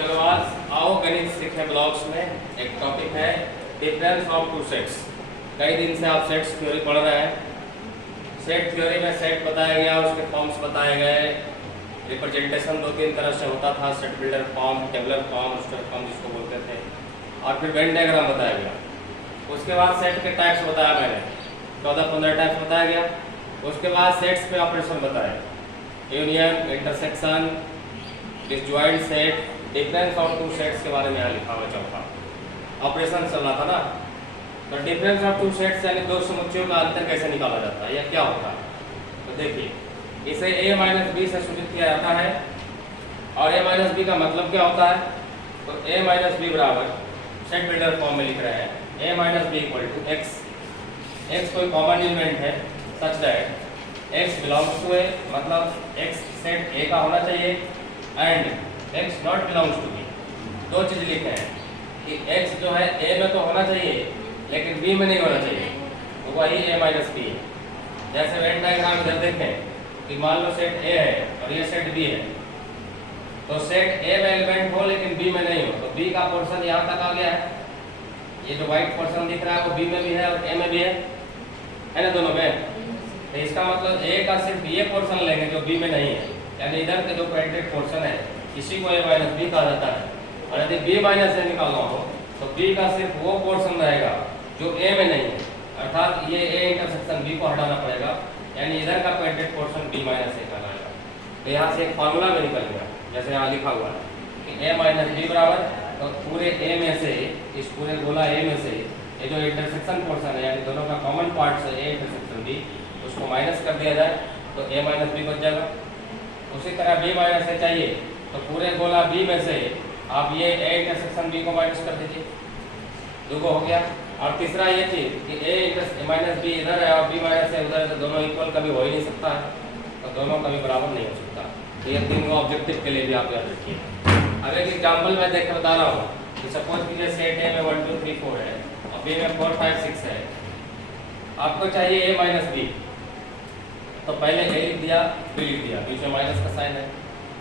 चलो आज आओ गणित सीखे ब्लॉग्स में एक टॉपिक है डिफरेंस ऑफ टू सेट्स। कई दिन से आप सेट्स थ्योरी पढ़ रहे हैं। सेट थ्योरी में सेट बताया गया, उसके फॉर्म्स बताए गए, रिप्रेजेंटेशन दो तीन तरह से होता था, set builder form, tabular form, store form जिसको बोलते थे, और फिर वेन डायग्राम बताया गया। उसके बाद सेट के टाइप्स बताया मैंने, 14-15 टाइप्स बताया गया। उसके बाद सेट्स पे ऑपरेशन बताया, union, intersection, disjoint set, difference of two sets के बारे में यहाँ लिखा हुआ चौथा ऑपरेशन चल रहा था ना। तो डिफरेंस ऑफ टू सेट्स यानी दो समुच्चयों का अंतर कैसे निकाला जाता है या क्या होता है। तो देखिए, इसे a माइनस बी से सूचित किया जाता है और a माइनस बी का मतलब क्या होता है। तो a माइनस बी बराबर सेट बिल्डर फॉर्म में लिख रहे हैं a minus B equal to x. X कोई कॉमन एलिमेंट है such that x belongs to a, मतलब x सेट a का होना चाहिए and x not belongs to b। दो चीज लिखे हैं कि x जो है a में तो होना चाहिए लेकिन b में नहीं होना चाहिए, तो वही a माइनस बी है। जैसे वेन डायग्राम इधर देखें कि मान लो सेट a है और ये सेट b है, तो सेट a में एलिमेंट हो लेकिन b में नहीं हो, तो b का पोर्शन यहाँ तक आ गया है। ये जो व्हाइट पोर्शन दिख रहा है वो b में भी है और a में भी है ना, दोनों में। तो इसका मतलब a का सिर्फ ये पोर्शन लेंगे जो b में नहीं है, यानी इधर के जो क्वाड्रेटिक पोर्शन है इसी को a माइनस बी कहा जाता है। और यदि b माइनस से निकालना हो तो b का सिर्फ वो पोर्शन रहेगा जो a में नहीं है, अर्थात ये a इंटरसेक्शन b को हटाना पड़ेगा, यानी इधर का क्वाड्रेटिक पोर्शन b माइनस से कहलाएगा। तो यहाँ से एक फार्मूला में निकल गया, जैसे यहाँ लिखा हुआ है कि a माइनस बी बराबर, तो पूरे a में से, इस पूरे गोला a में से ये जो इंटरसेक्शन पोर्शन है यानी दोनों का कॉमन पार्ट है a इंटरसेक्शन b, उसको माइनस कर दिया जाए तो a माइनस बी बच जाएगा। उसी तरह b माइनस से चाहिए तो पूरे गोला b में से आप ये a इंटरसेक्शन b को माइनस कर दीजिए, दो हो गया। और तीसरा ये चीज कि a माइनस बी इधर है और b माइनस है उधर है, तो दोनों इक्वल कभी हो ही नहीं सकता है, तो दोनों कभी बराबर नहीं हो सकता। तो ये तीनों ऑब्जेक्टिव के लिए भी आप याद रखिए। अब एक एग्जाम्पल मैं देख बता रहा हूँ कि सपोज कीजिए सेट a में 1 2 3 4 है और b में 4 5 6 है। आपको चाहिए a माइनस बी, तो पहले a लिख दिया, b लिख दिया, बीच में माइनस का साइन है।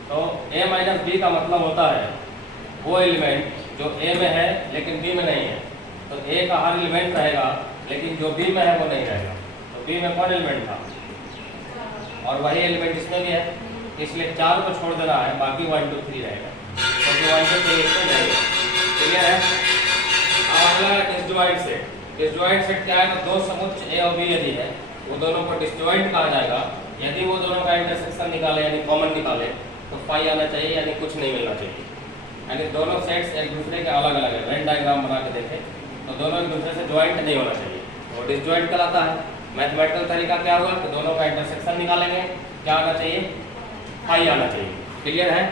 तो a माइनस बी का मतलब होता है वो एलिमेंट जो a में है लेकिन b में नहीं है। तो a का हर एलिमेंट रहेगा लेकिन जो b में है वो नहीं रहेगा। तो b में कौन एलिमेंट था और वही एलिमेंट इसमें भी है, इसलिए 4 को छोड़ देना है, बाकी 1 2 3 रहेगा। तो 1 2 3 इसमें रहेगा। क्लियर है। अब अगला डिसजॉइंट सेट। डिसजॉइंट सेट क्या है, तो दो समुच्चय a और b यदि है वो दोनों को डिसजॉइंट कहा जाएगा यदि वो दोनों का इंटरसेक्शन निकाले यानी कॉमन निकाले तो फाई आना चाहिए, यानी कुछ नहीं मिलना चाहिए, यानी दोनों सेट्स एक दूसरे के अलग अलग है। वेन डायग्राम बना के देखें तो दोनों एक दूसरे से ज्वाइंट नहीं होना चाहिए, वो डिसजॉइंट कहलाता है। मैथमेटिकल तरीका क्या हुआ कि दोनों का इंटरसेक्शन निकालेंगे, क्या आना चाहिए, फाई आना चाहिए। क्लियर है।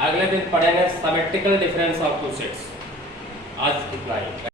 अगले दिन पढ़ेंगे symmetrical difference of two sets. आज इतना ही।